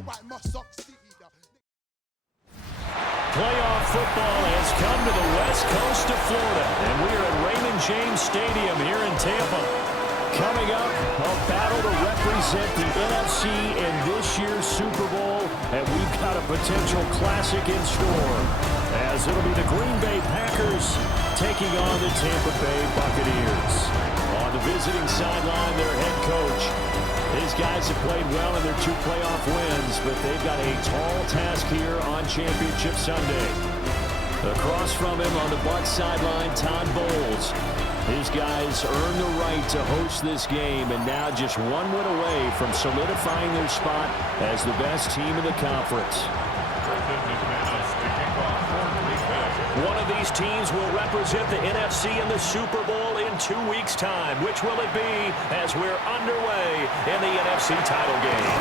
Playoff football has come to the west coast of Florida, and we are at Raymond James Stadium here in Tampa. Coming up, a battle to represent the NFC in this year's Super Bowl, and we've got a potential classic in store, as it'll be the Green Bay Packers taking on the Tampa Bay Buccaneers. On the visiting sideline, their head coach. These guys have played well in their 2 playoff wins, but they've got a tall task here on Championship Sunday. Across from him on the Bucs sideline, Todd Bowles. His guys earned the right to host this game, and now just 1 win away from solidifying their spot as the best team in the conference. One of these teams will represent the NFC in the Super Bowl in 2 weeks' time. Which will it be as we're underway in the NFC title game?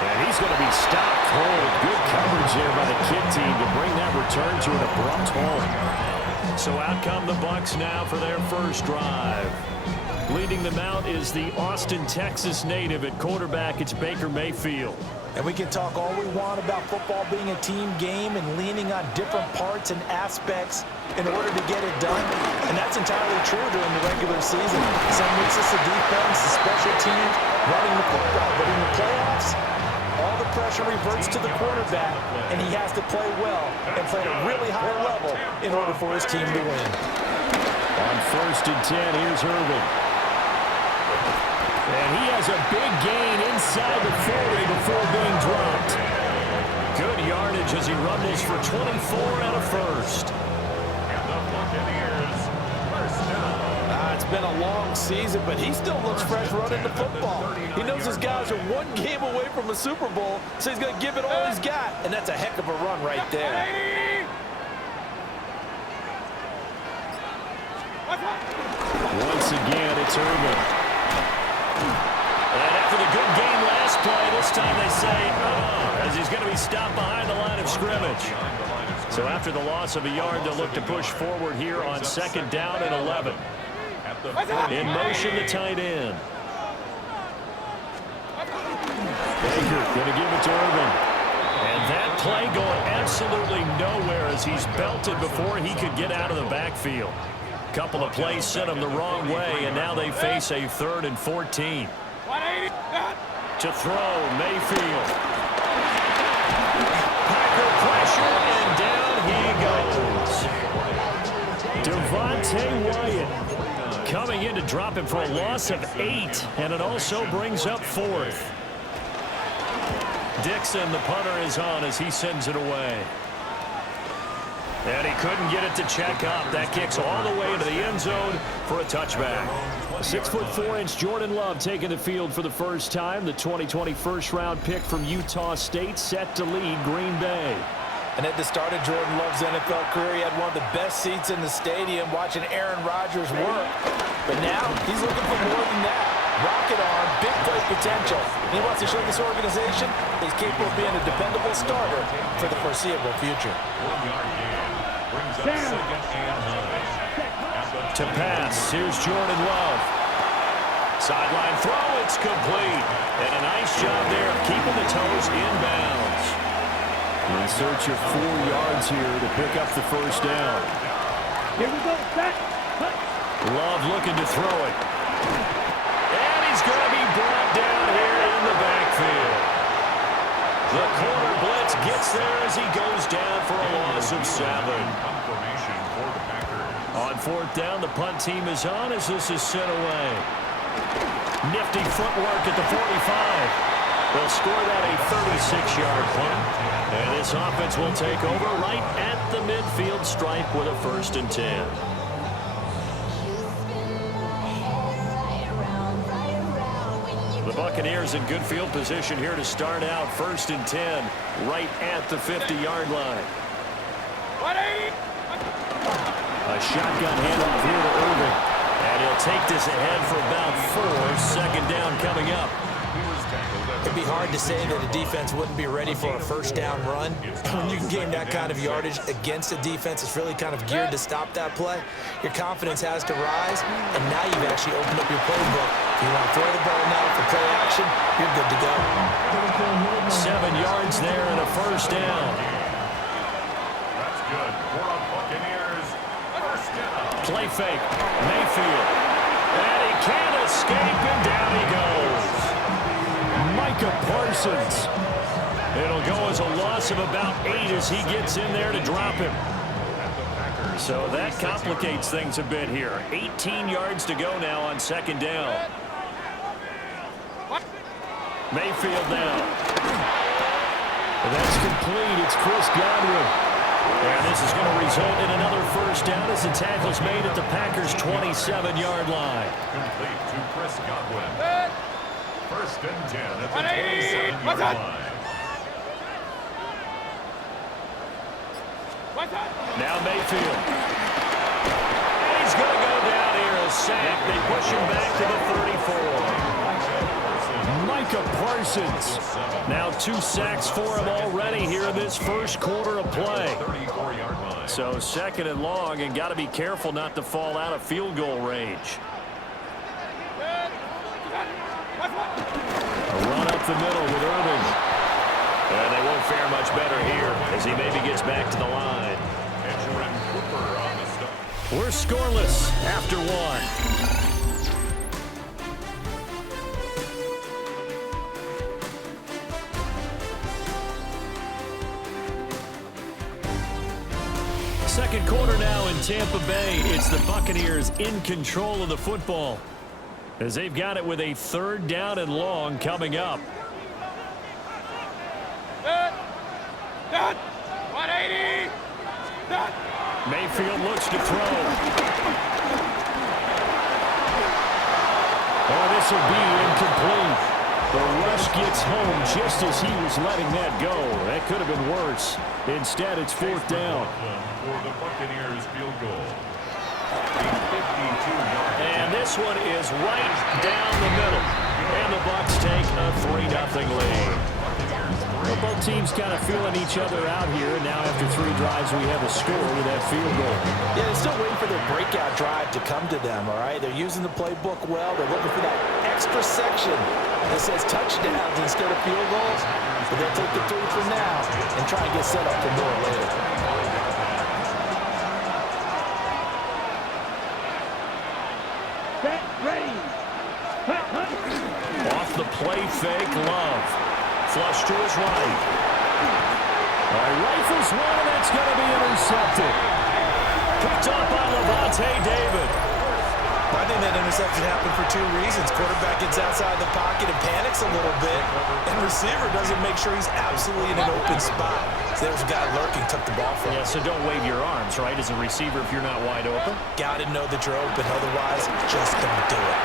And he's going to be stopped cold. Good coverage there by the kick team to bring that return to an abrupt halt. So out come the Bucs now for their first drive. Leading them out is the Austin, Texas native at quarterback. It's Baker Mayfield. And we can talk all we want about football being a team game and leaning on different parts and aspects in order to get it done. And that's entirely true during the regular season. Some weeks it's the defense, the special teams, running the football. But in the playoffs, all the pressure reverts to the quarterback, and he has to play well and play at a really high level in order for his team to win. On 1st and 10, here's Irvin. And he has a big gain inside the 40 before being dropped. Good yardage as he rumbles for 24 and a first. And the Buccaneers, first down. It's been a long season, but he still looks fresh running the football. He knows his guys are 1 game away from a Super Bowl, so he's going to give it all he's got. And that's a heck of a run right there. Once again, it's Irvin. And after the good game last play, this time they say, as he's going to be stopped behind the line of scrimmage. So after the loss of a yard, they'll look to push forward here on 2nd down and 11. In motion, the tight end. Baker going to give it to Irvin. And that play going absolutely nowhere as he's belted before he could get out of the backfield. Couple of plays sent him the wrong way, and now they face a 3rd and 14. To throw, Mayfield. Packer pressure, and down he goes. Devontae Wyatt coming in to drop him for a loss of 8, and it also brings up 4th. Dixon, the punter, is on as he sends it away. And he couldn't get it to check up. That kicks all the way into the end zone for a touchback. 6'4" Jordan Love taking the field for the first time. The 2020 first-round pick from Utah State set to lead Green Bay. And at the start of Jordan Love's NFL career, he had one of the best seats in the stadium watching Aaron Rodgers work. But now he's looking for more than that. Rocket arm, big play potential. He wants to show this organization he's capable of being a dependable starter for the foreseeable future. To pass, here's Jordan Love. Sideline throw, it's complete. And a nice job there of keeping the toes inbounds. In search of 4 yards here to pick up the first down. Here we go, back. Love looking to throw it. And he's going to be brought down here in the backfield. The corner blitz gets there as he goes down for a loss of 7. On 4th down, the punt team is on as this is sent away. Nifty footwork at the 45. They'll score that a 36-yard punt. And this offense will take over right at the midfield stripe with a 1st and 10. The Buccaneers in good field position here to start out. 1st and 10 right at the 50-yard line. A shotgun handoff here to Irvin. And he'll take this ahead for about 4. 2nd down coming up. It'd be hard to say that a defense wouldn't be ready for a first down run. When you can gain that kind of yardage against a defense that's really kind of geared to stop that play, your confidence has to rise, and now you've actually opened up your playbook. If you want to throw the ball now for play action, you're good to go. 7 yards first down. That's good for a Buccaneers first down. Play fake. Mayfield. And he can't escape, and down he goes. Micah Parsons. It'll go as a loss of about 8 as he gets in there to drop him. So that complicates things a bit here. 18 yards to go now on second down. Mayfield now. That's complete. It's Chris Godwin. And this is going to result in another first down as the tackle's made at the Packers' 27-yard line. Complete to Chris Godwin. First and 10 at the 27-yard line. Now Mayfield. And he's going to go down here, a sack. They push him back to the 34. Micah Parsons. Now 2 sacks for him already here in this first quarter of play. So second and long, and got to be careful not to fall out of field goal range. A run up the middle with Irving. And they won't fare much better here as he maybe gets back to the line. We're scoreless after 1. Second quarter now in Tampa Bay. It's the Buccaneers in control of the football as they've got it with a third down and long coming up. 180. Mayfield looks to throw. Oh, this will be incomplete. The rush gets home just as he was letting that go. That could have been worse. Instead, it's fourth down. For the Buccaneers field goal. And this one is right down the middle. And the Bucs take a 3-0 lead. Well, both teams kind of feeling each other out here. And now after 3 drives, we have a score with that field goal. Yeah, they're still waiting for their breakout drive to come to them, all right? They're using the playbook well. They're looking for that extra section that says touchdowns instead of field goals. But they'll take the 3 for now and try and get set up for more later. Set, ready. Off the play fake, Love. Flush to his right. Rifles one, and that's going to be intercepted. Picked up by Levante David. I think that interception happened for 2 reasons. Quarterback gets outside the pocket and panics a little bit, and receiver doesn't make sure he's absolutely in an open spot. So there's a guy lurking, took the ball from him. Yeah, so don't wave your arms, right, as a receiver if you're not wide open. Got to know that you're open, otherwise just don't do it.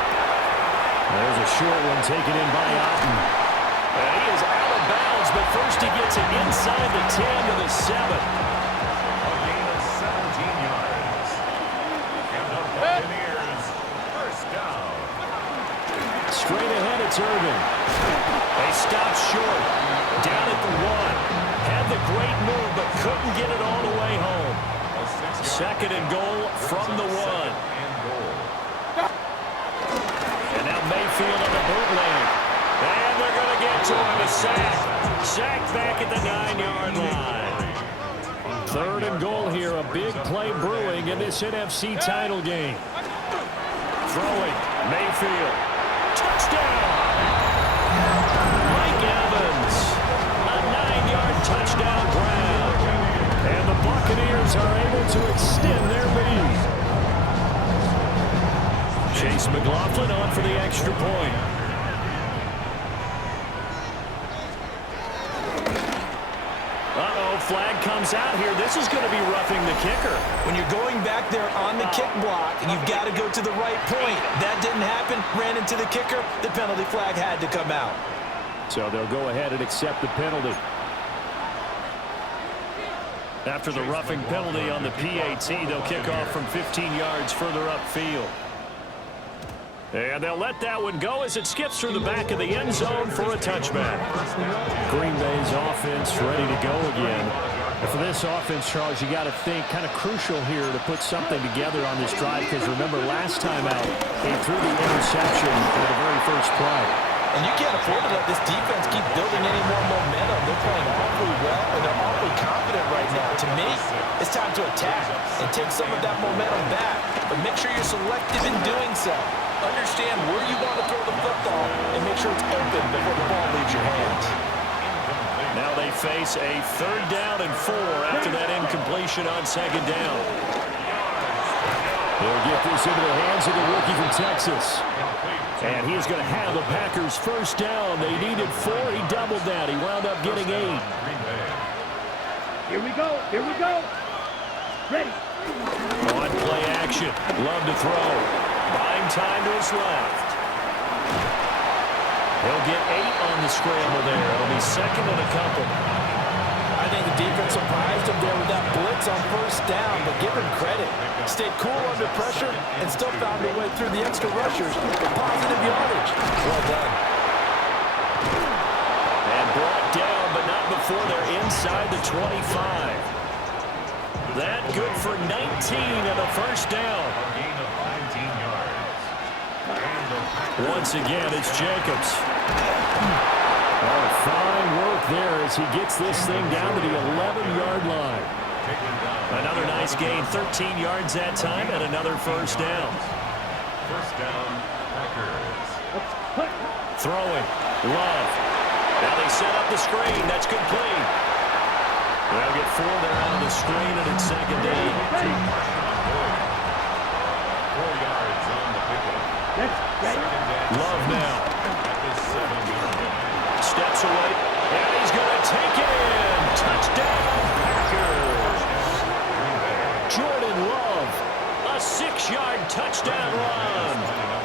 There's a short one taken in by Otten. And he is out of bounds, but first he gets it inside the 10 to the 7. A gain of 17 yards. And the Buccaneers first down. Straight ahead, it's Irving. They stop short. Down at the 1. Had the great move, but couldn't get it all the way home. Second and goal from the 1. And now Mayfield on the bootleg. And they're going to get to him. A sack. Sack back at the 9-yard line. Third and goal here. A big play brewing in this NFC title game. Throwing. Mayfield. Touchdown. Mike Evans. A 9-yard touchdown grab. And the Buccaneers are able to extend their lead. Chase McLaughlin on for the extra point. Uh-oh, flag comes out here. This is going to be roughing the kicker. When you're going back there on the kick block, you've got to go to the right point. That didn't happen. Ran into the kicker. The penalty flag had to come out. So they'll go ahead and accept the penalty. After the roughing penalty on the PAT, they'll kick off from 15 yards further upfield. And they'll let that one go as it skips through the back of the end zone for a touchback. Green Bay's offense ready to go again. And for this offense, Charles, you got to think kind of crucial here to put something together on this drive, because remember last time out, they threw the interception for the very first play. And you can't afford to let this defense keep building any more momentum. They're playing awfully well, and It's time to attack and take some of that momentum back, but make sure you're selective in doing so. Understand where you want to throw the football and make sure it's open before the ball leaves your hands. Now they face a 3rd down and 4 after that incompletion on 2nd down. They'll get this into the hands of the rookie from Texas. And he's going to have the Packers 1st down. They needed 4. He doubled that. He wound up getting 8. Here we go. Here we go. Ready. On play action. Love to throw. Buying time to his left. He'll get 8 on the scramble there. It'll be 2nd and a couple. I think the defense surprised him there with that blitz on 1st down, but give him credit. Stayed cool under pressure and still found a way through the extra rushers for positive yardage. Well done. And brought down, but not before they're inside the 25. That good for 19 and a 1st down. A gain of 19 yards. Once again, it's Jacobs. Oh, fine work there as he gets this thing down to the 11-yard line. Another nice gain, 13 yards that time, and another 1st down. 1st down, Packers. Throwing, Love. Now they set up the screen. That's complete. They'll get 4 there out of the screen, and it's 2nd down. 4 yards on the pickup. Love now. At the 7-yard line. Steps away, and he's going to take it in. Touchdown, Packers. Jordan Love, a 6-yard touchdown run.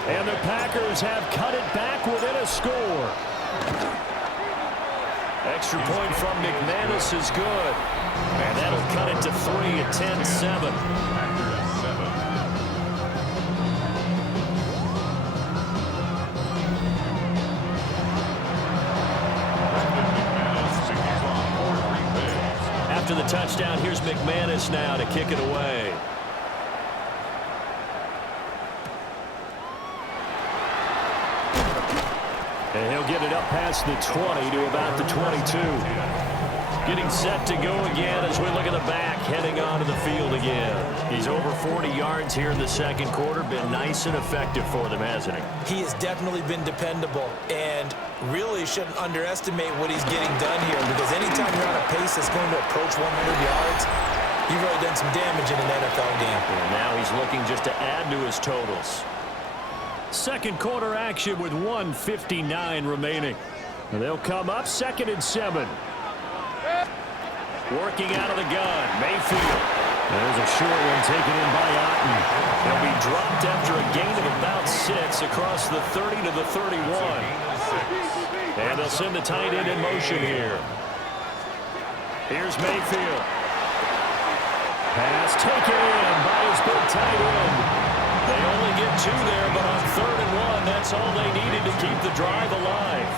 And the Packers have cut it back within a score. Extra point from McManus is good. And that'll cut it to 3 at 10-7. Packers 7. After the touchdown, here's McManus now to kick it away. And he'll get it up past the 20 to about the 22. Getting set to go again as we look at the back, heading onto the field again. He's over 40 yards here in the 2nd quarter. Been nice and effective for them, hasn't he? He has definitely been dependable, and really shouldn't underestimate what he's getting done here, because anytime you're on a pace that's going to approach 100 yards, you've really done some damage in an NFL game. And now he's looking just to add to his totals. 2nd quarter action with 1:59 remaining. And they'll come up 2nd and 7. Working out of the gun, Mayfield. There's a short one taken in by Otten. He'll be dropped after a gain of about 6 across the 30 to the 31. And they'll send the tight end in motion here. Here's Mayfield. Pass taken in by his big tight end. They only get 2 there, but on 3rd and 1, that's all they needed to keep the drive alive.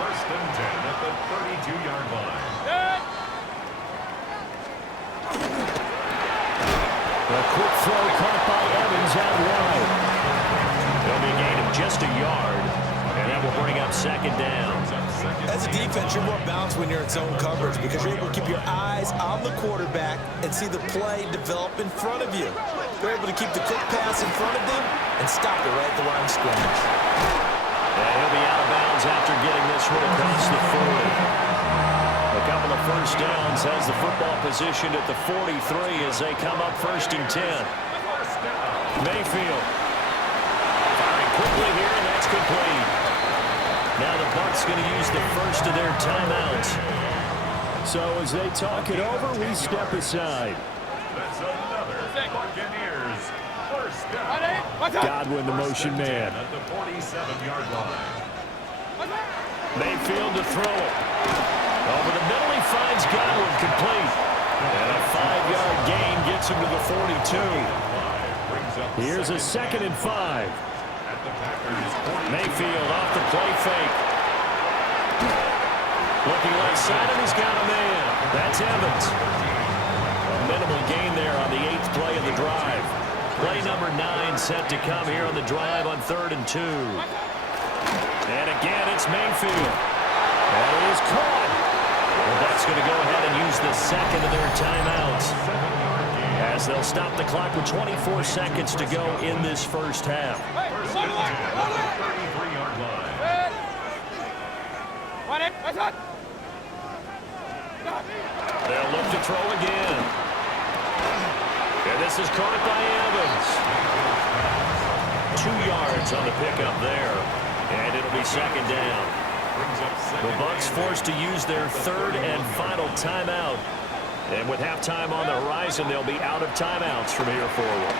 1st and 10 at the 32-yard line. A quick throw caught by Evans out wide. There'll be a gain of just a yard, and that will bring up 2nd down. As a defense, you're more balanced when you're in zone coverage because you're able to keep your eyes on the quarterback and see the play develop in front of you. You're able to keep the quick pass in front of them and stop it right at the line of scrimmage. And he'll be out of bounds after getting this one across the 40. A couple of 1st downs has the football positioned at the 43 as they come up 1st and 10. Mayfield firing quickly here, and that's complete. Now the Bucs going to use the first of their timeouts. So as they talk it over, we step aside. That's another Buccaneers 1st down. Godwin, the motion man. At the 47-yard line. Mayfield to throw it. Over the middle, he finds Godwin complete. And a 5-yard gain gets him to the 42. Here's a 2nd and 5. Mayfield off the play fake. Looking left side, and he's got a man. That's Evans. A minimal gain there on the 8th play of the drive. Play number 9 set to come here on the drive on 3rd and 2. And again, it's Mayfield. That is caught. Well, that's going to go ahead and use the the second of their timeouts, as they'll stop the clock with 24 seconds to go in this first half. First and 10 at the 33-yard line. They'll look to throw again. And this is caught by Evans. 2 yards on the pickup there. And it'll be second down. The Bucs forced to use their third and final timeout. And with halftime on the horizon, they'll be out of timeouts from here forward.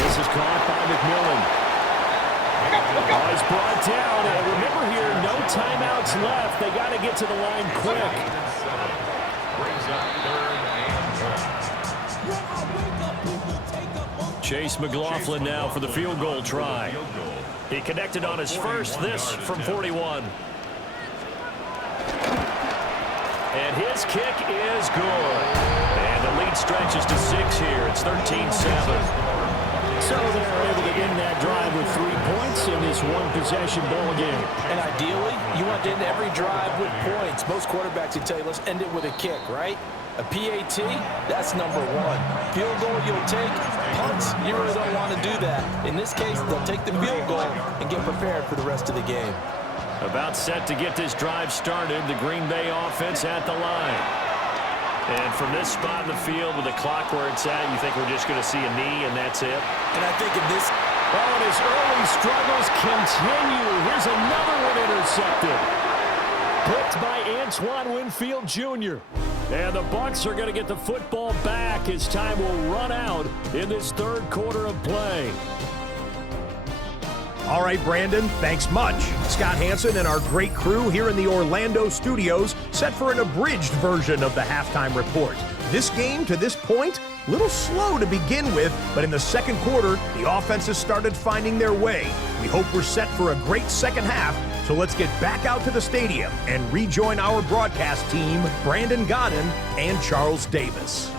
This is caught by McMillan. Oh, he's brought down. And remember here, no timeouts left. They got to get to the line quick. Brings up third and 10. Chase McLaughlin now for the field goal try. He connected on his first, this from 41. And his kick is good. And the lead stretches to 6 here. It's 13-7. So they're able to end that drive with 3 points in this one-possession ball game. And ideally, you want to end every drive with points. Most quarterbacks would tell you, let's end it with a kick, right? A PAT, that's number 1. Field goal you'll take. Punts, you really don't want to do that. In this case, they'll take the field goal and get prepared for the rest of the game. About set to get this drive started, the Green Bay offense at the line. And from this spot in the field with the clock where it's at, you think we're just going to see a knee and that's it? And I think in this... Oh, and his early struggles continue. Here's another one intercepted. Picked by Antoine Winfield Jr. And the Bucs are going to get the football back as time will run out in this third quarter of play. All right, Brandon, thanks much. Scott Hansen and our great crew here in the Orlando studios set for an abridged version of the halftime report. This game, to this point, a little slow to begin with, but in the second quarter, the offenses started finding their way. We hope we're set for a great second half, so let's get back out to the stadium and rejoin our broadcast team, Brandon Godden and Charles Davis.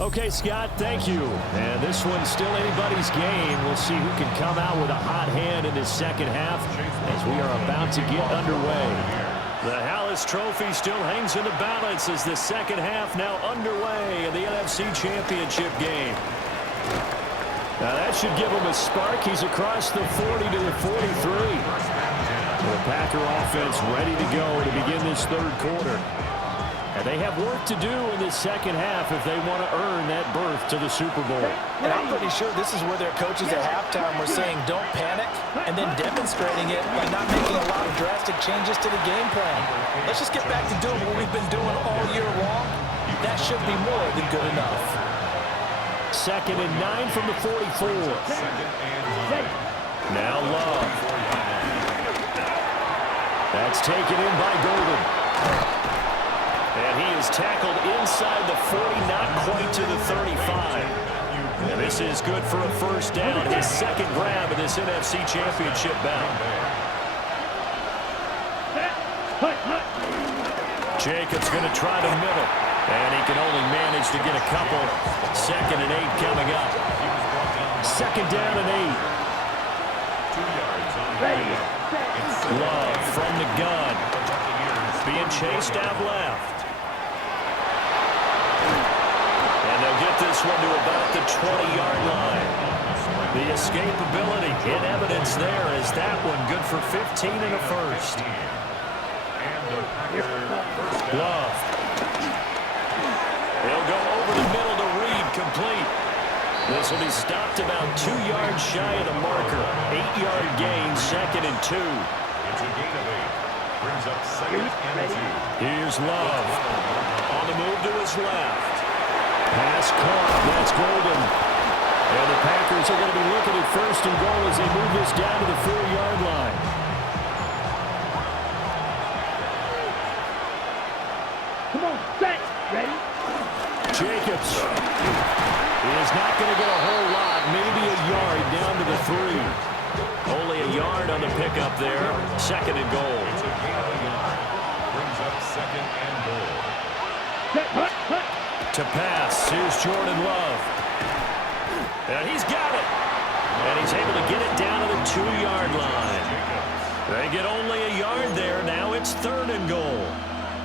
Okay, Scott, thank you. And this one's still anybody's game. We'll see who can come out with a hot hand in this second half as we are about to get underway. The Hallis Trophy still hangs in the balance as the second half now underway in the NFC Championship game. Now that should give him a spark. He's across the 40 to the 43. The Packer offense ready to go to begin this third quarter. And they have work to do in this second half if they want to earn that berth to the Super Bowl. And I'm pretty sure this is where their coaches at halftime were saying don't panic and then demonstrating it by not making a lot of drastic changes to the game plan. Let's just get back to doing what we've been doing all year long. That should be more than good enough. 2nd and 9 from the 44. Now Love. That's taken in by Golden. And he is tackled inside the 40, not quite to the 35. And this is good for a first down. His second grab in this NFC Championship bout. Jacobs going to try the middle. And he can only manage to get a couple. 2nd and 8 coming up. 2nd down and 8. Love from the gun. Being chased out left. And they'll get this one to about the 20-yard line. The escapability in evidence there is that one good for 15 and a first. Love. He'll go over the middle to Reed, complete. This will be stopped about 2 yards shy of the marker. 8-yard gain, 2nd and 2. It's a gain of 8. Brings up 2nd and 2. Here's Love. On the move to his left. Pass caught. That's Golden. And the Packers are going to be looking at 1st and goal as they move this down to the 4-yard line. Come on, set, ready? Jacobs is not going to get a whole lot. Maybe a yard down to the 3. Only a yard on the pickup there. 2nd and goal. It's a gain of 9. Brings up 2nd and goal. Set, hut, hut. To pass, here's Jordan Love. And he's got it. And he's able to get it down to the 2-yard line. They get only a yard there. Now it's 3rd and goal.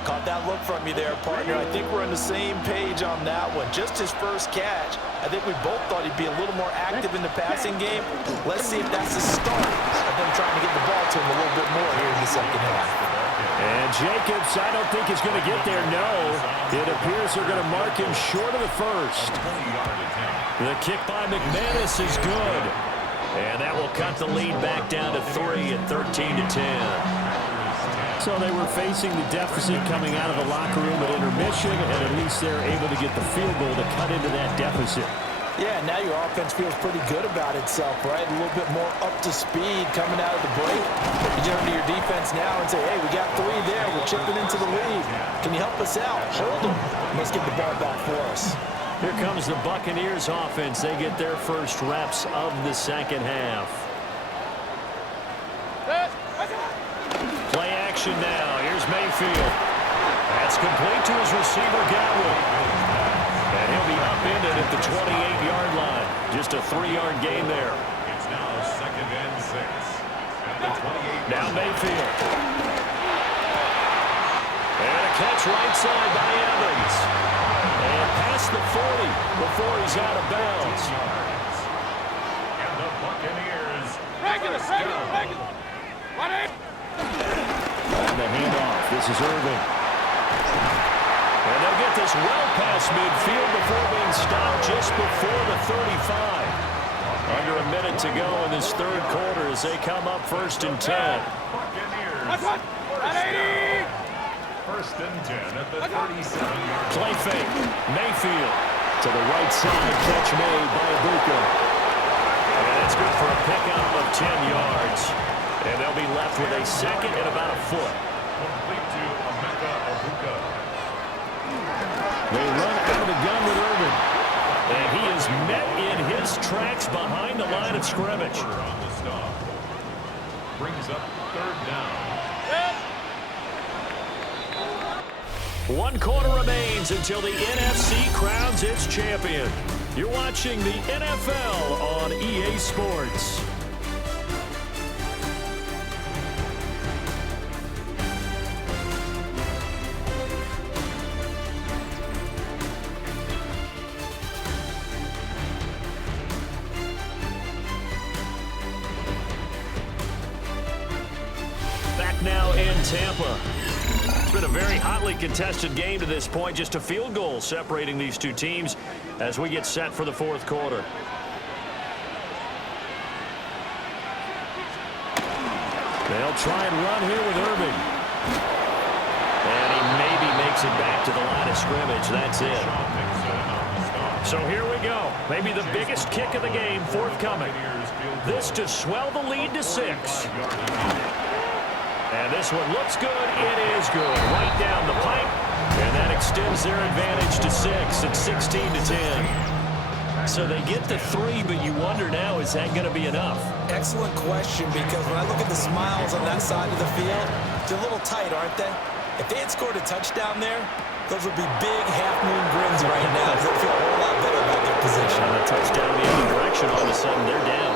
Caught that look from you there, partner. I think we're on the same page on that one. Just his first catch. I think we both thought he'd be a little more active in the passing game. Let's see if that's the start of them trying to get the ball to him a little bit more here in the second half. And Jacobs, I don't think he's going to get there. No, it appears they're going to mark him short of the first. The kick by McManus is good. And that will cut the lead back down to 3 at 13-10. So they were facing the deficit coming out of the locker room at intermission, and at least they're able to get the field goal to cut into that deficit. Yeah, now your offense feels pretty good about itself, right? A little bit more up to speed coming out of the break. You turn to your defense now and say, hey, we got 3 there. We're chipping into the lead. Can you help us out? Hold them. Let's get the ball back for us. Here comes the Buccaneers offense. They get their first reps of the second half. Play action now. Here's Mayfield. That's complete to his receiver, Godwin. And he'll be upended at the 28-yard line. Just a 3-yard gain there. It's now 2nd and 6. At the 28. Now Mayfield. And a catch right side by Evans. And past the 40 before he's out of bounds. And the Buccaneers. Regular. And the handoff. This is Irvin. And they'll get this well past midfield before being stopped just before the 35. Under a minute to go in this 3rd quarter as they come up 1st and 10. Buccaneers. First and 10 at the 37-yard. Play fake. Mayfield to the right side. Catch made by Abuka. And it's good for a pickup of 10 yards. And they'll be left with a 2nd and about a foot. Complete to Abuka. They run out of the gun with Irvin. And he is met in his tracks behind the line of scrimmage. On the stop. Brings up 3rd down. 1 quarter remains until the NFC crowns its champion. You're watching the NFL on EA Sports. Back now in Tampa. It's been a very hotly contested game to this point. Just a field goal separating these two teams as we get set for the 4th quarter. They'll try and run here with Irving. And he maybe makes it back to the line of scrimmage. That's it. So here we go. Maybe the biggest kick of the game forthcoming. This to swell the lead to 6. And this one looks good. It is good. Right down the pipe. And that extends their advantage to 6 at 16-10. So they get the 3, but you wonder now, is that going to be enough? Excellent question, because when I look at the smiles on that side of the field, they're a little tight, aren't they? If they had scored a touchdown there, those would be big half-moon grins right now, because they feel a whole lot better about their position. And a touchdown the other direction, all of a sudden they're down.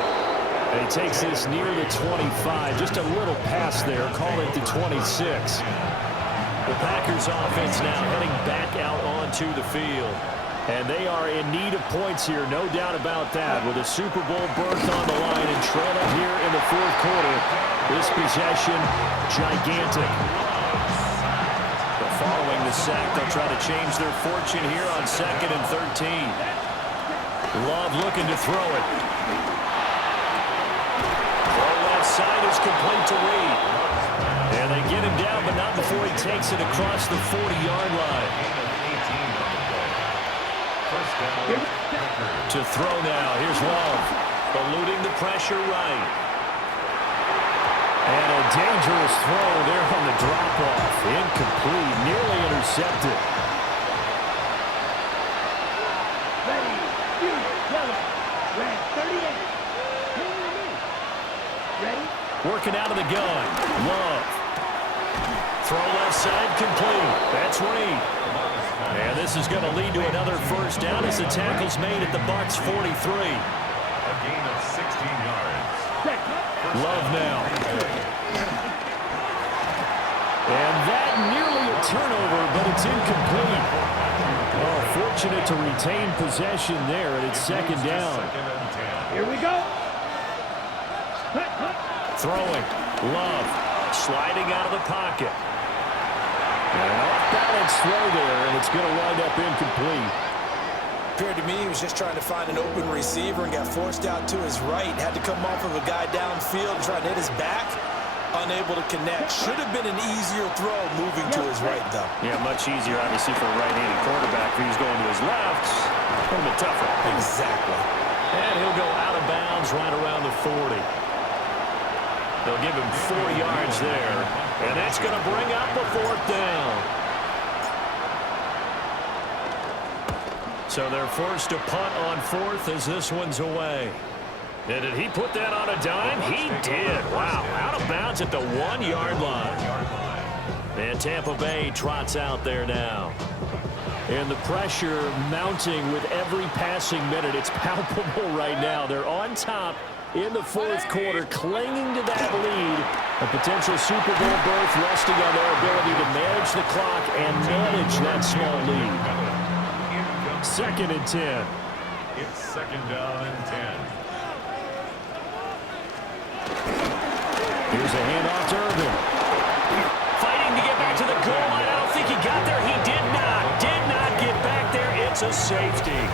And he takes this near the 25. Just a little pass there. Call it the 26. The Packers offense now heading back out onto the field. And they are in need of points here, no doubt about that. With a Super Bowl berth on the line and trailing here in the 4th quarter. This possession, gigantic. But following the sack, they'll try to change their fortune here on 2nd and 13. Love looking to throw it. Side is complete to Reed. And they get him down, but not before he takes it across the 40-yard line. To throw now. Here's Love. Eluding the pressure right. And a dangerous throw there on the drop-off. Incomplete. Nearly intercepted. Ready, yellow, red 38. Ready? Working out of the gun. Love. Throw left side complete. That's Reed. And this is going to lead to another first down as the tackle's made at the Bucs 43. A gain of 16 yards. Love now. And that nearly a turnover, but it's incomplete. Oh, fortunate to retain possession there, and it's second down. Here we go. Throwing. Love. Sliding out of the pocket. And an off-balance throw there, and it's going to wind up incomplete. Appeared to me he was just trying to find an open receiver and got forced out to his right. Had to come off of a guy downfield trying to hit his back. Unable to connect. Should have been an easier throw moving to his right, though. Yeah, much easier, obviously, for a right-handed quarterback. If he was going to his left, a little bit tougher. Exactly. And he'll go out of bounds right around the 40. They'll give him 4 yards there. And that's going to bring up a fourth down. So they're forced to punt on fourth as this one's away. And did he put that on a dime? He did. Wow. Out of bounds at the 1-yard line. And Tampa Bay trots out there now. And the pressure mounting with every passing minute. It's palpable right now. They're on top in the fourth quarter, clinging to that lead. A potential Super Bowl berth resting on their ability to manage the clock and manage that small lead. 2nd and 10. It's second down and 10. Here's a handoff to Irvin. Fighting to get back to the goal line. I don't think he got there. He did not get back there. It's a safety.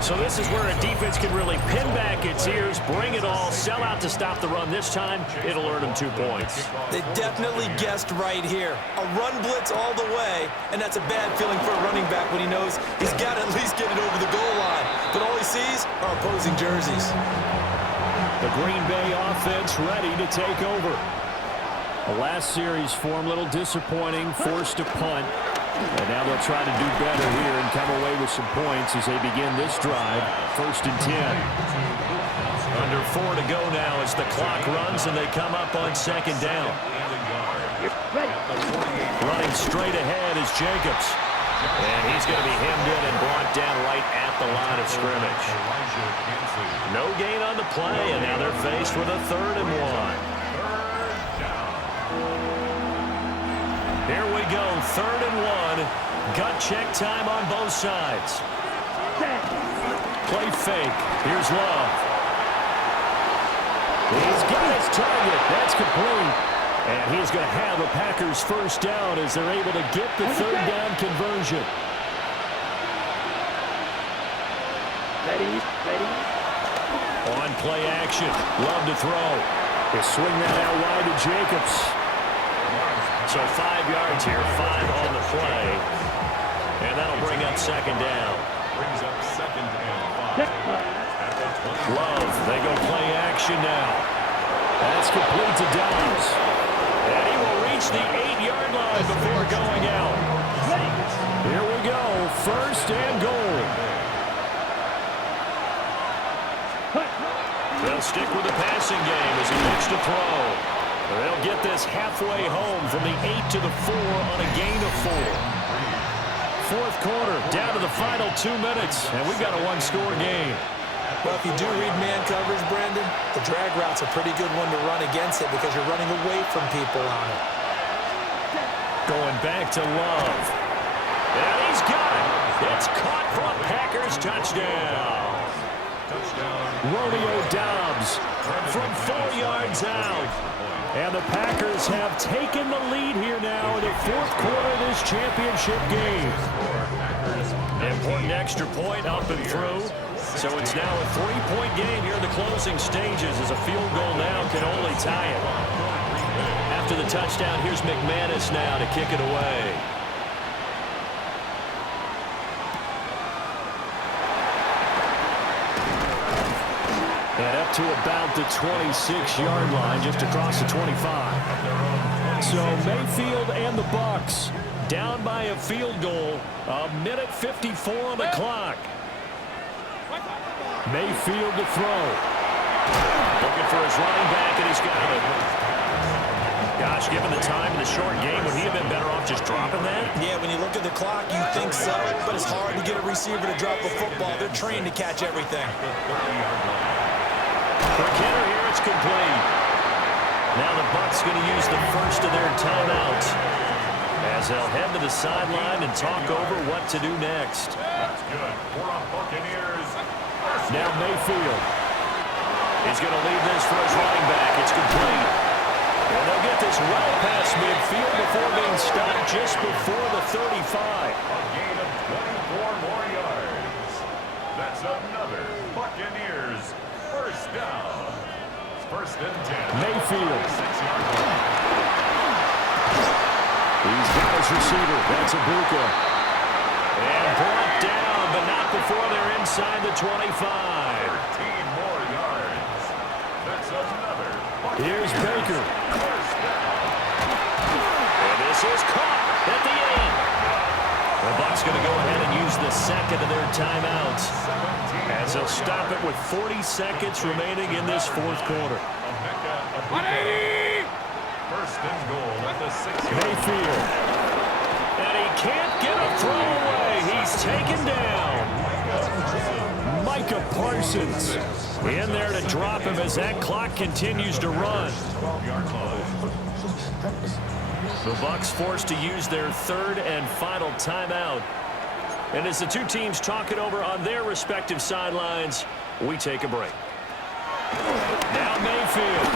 So this is where a defense can really pin back its ears, bring it all, sell out to stop the run. This time, it'll earn them 2 points. They definitely guessed right here. A run blitz all the way, and that's a bad feeling for a running back when he knows he's got to at least get it over the goal line. But all he sees are opposing jerseys. The Green Bay offense ready to take over. The last series form a little disappointing, forced to punt. And now they'll try to do better here and come away with some points as they begin this drive. 1st and 10. Under 4 to go now as the clock runs and they come up on 2nd down. Running straight ahead is Jacobs. And he's going to be hemmed in and brought down right at the line of scrimmage. No gain on the play, and now they're faced with a 3rd and 1. Here we go, 3rd and 1. Gut check time on both sides. Play fake. Here's Love. He's got his target. That's complete. And he's going to have a Packers first down as they're able to get the 3rd down conversion. Ready. On play action. Love to throw. He'll swing that out wide to Jacobs. So 5 yards here, 5 on the play. And that'll bring up 2nd down. Brings up 2nd and 5. Love, they go play action now. That's complete to Dobbs. And he will reach the 8-yard line before going out. Here we go, 1st and goal. They'll stick with the passing game as he looks to throw. They'll get this halfway home from the 8 to the 4 on a gain of 4. 4th quarter, down to the final 2 minutes, and we've got a 1-score game. Well, if you do read man coverage, Brandon, the drag route's a pretty good one to run against it because you're running away from people on it. Going back to Love. And he's got it. It's caught for a Packers touchdown. Romeo Dobbs from 4 yards out. And the Packers have taken the lead here now in the 4th quarter of this championship game. Important extra point up and through. So it's now a 3-point game here in the closing stages as a field goal now can only tie it. After the touchdown, here's McManus now to kick it away. And up to about the 26-yard line, just across the 25. So Mayfield and the Bucs down by a field goal. 1:54 on the clock. Mayfield to throw. Looking for his running back, and he's got it. Gosh, given the time in the short game, would he have been better off just dropping that? Yeah, when you look at the clock, you think so, but it's hard to get a receiver to drop a football. They're trained to catch everything. For Kenner here, it's complete. Now the Bucs going to use the first of their timeouts as they'll head to the sideline and talk over what to do next. That's good for our Buccaneers. Now Mayfield. He's going to leave this for his running back. It's complete. And they'll get this well past midfield before being stopped just before the 35. A gain of 24 more yards. That's another Buccaneers first down. First and 10. Mayfield. 6-yard line. He's got his receiver. That's Ibuka. And brought down, but not before they're inside the 25. 13 more yards. That's another Buccaneers Here's Baker. first down. And this is caught at the 8. The Bucs going to go ahead and use the second of their timeouts as they'll stop it with 40 seconds remaining in this fourth quarter. First and goal at the 6-yard line. Mayfield. And he can't get a throw away. He's taken down. Micah Parsons in there to drop him as that clock continues to run. 12-yard line. The Bucs forced to use their third and final timeout. And as the two teams talk it over on their respective sidelines, we take a break. Now Mayfield.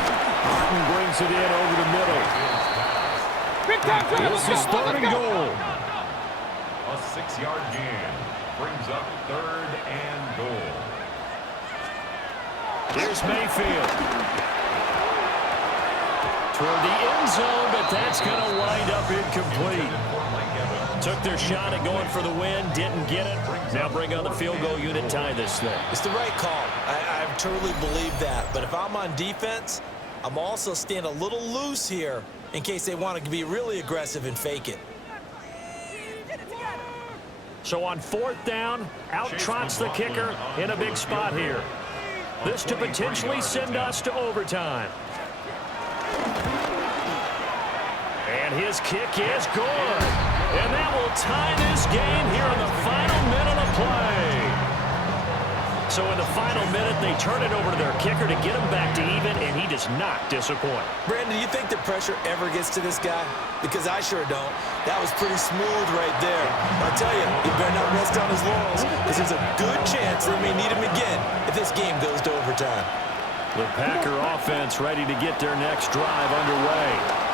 Martin brings it in over the middle. This is third and goal. A 6-yard gain brings up third and goal. Here's Mayfield. Toward the end zone, but that's going to wind up incomplete. Took their shot at going for the win, didn't get it. Now bring on the field goal unit, tie this thing. It's the right call. I truly believe that. But if I'm on defense, I'm also staying a little loose here in case they want to be really aggressive and fake it. So on fourth down, out trots the kicker in a big spot here. This to potentially send us to overtime. And his kick is good. And that will tie this game here in the final minute of play. So in the final minute, they turn it over to their kicker to get him back to even, and he does not disappoint. Brandon, do you think the pressure ever gets to this guy? Because I sure don't. That was pretty smooth right there. I'll tell you, he better not rest on his laurels, because there's a good chance they may need him again if this game goes to overtime. The Packer offense ready to get their next drive underway.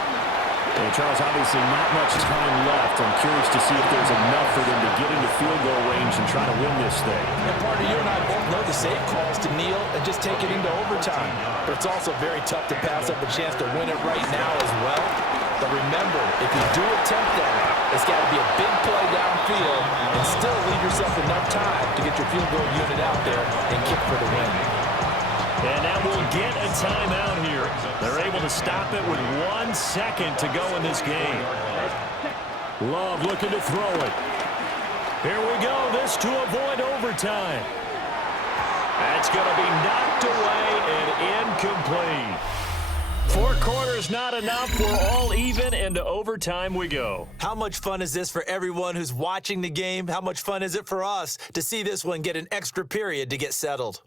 Well, Charles, obviously not much time left. I'm curious to see if there's enough for them to get into field goal range and try to win this thing. And partner, you and I both know the safe calls to kneel and just take it into overtime. But it's also very tough to pass up a chance to win it right now as well. But remember, if you do attempt that, it's got to be a big play downfield and still leave yourself enough time to get your field goal unit out there and kick for the win. And now we'll get a timeout here. They're able to stop it with 1 second to go in this game. Love looking to throw it. Here we go. This to avoid overtime. That's going to be knocked away and incomplete. 4 quarters not enough. We're all even, and to overtime we go. How much fun is this for everyone who's watching the game? How much fun is it for us to see this one get an extra period to get settled?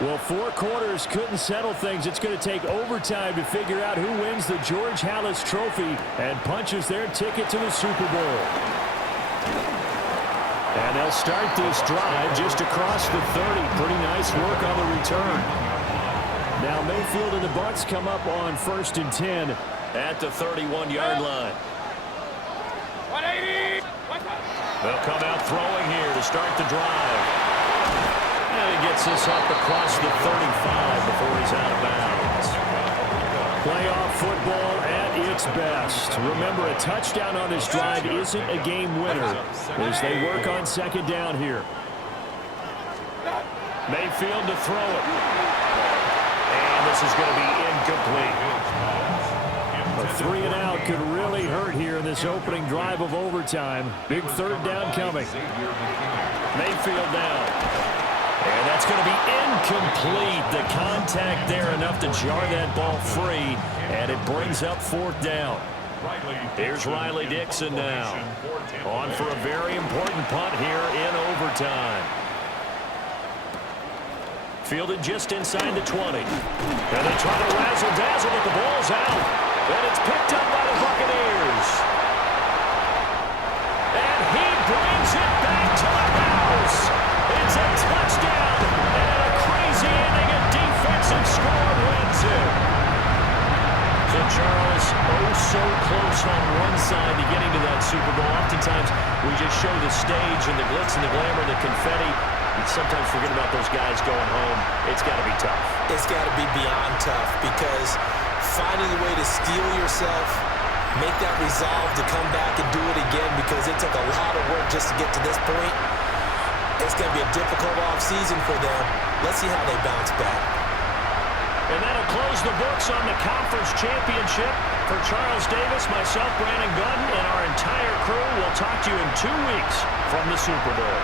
Well, 4 quarters couldn't settle things. It's going to take overtime to figure out who wins the George Halas Trophy and punches their ticket to the Super Bowl. And they'll start this drive just across the 30. Pretty nice work on the return. Now Mayfield and the Bucs come up on 1st and 10 at the 31-yard line. 180. They'll come out throwing here to start the drive. And he gets this up across the 35 before he's out of bounds. Playoff football at its best. Remember, a touchdown on this drive isn't a game winner as they work on 2nd down here. Mayfield to throw it. And this is going to be incomplete. A 3-and-out could really hurt here in this opening drive of overtime. Big 3rd down coming. Mayfield down. And that's going to be incomplete. The contact there enough to jar that ball free. And it brings up 4th down. Here's Riley Dixon now. On for a very important punt here in overtime. Fielded just inside the 20. And they try to razzle-dazzle, but the ball's out. And it's picked up by the Buccaneers. And he brings it back to the house. It's a touchdown. And a crazy inning, a defensive score wins it. So Charles, oh so close on one side to getting to that Super Bowl. Oftentimes, we just show the stage and the glitz and the glamour and the confetti. We sometimes forget about those guys going home. It's got to be tough. It's got to be beyond tough because finding a way to steel yourself, make that resolve to come back and do it again because it took a lot of work just to get to this point. It's going to be a difficult offseason for them. Let's see how they bounce back. And that'll close the books on the conference championship. For Charles Davis, myself, Brandon Gunn, and our entire crew, we'll talk to you in 2 weeks from the Super Bowl.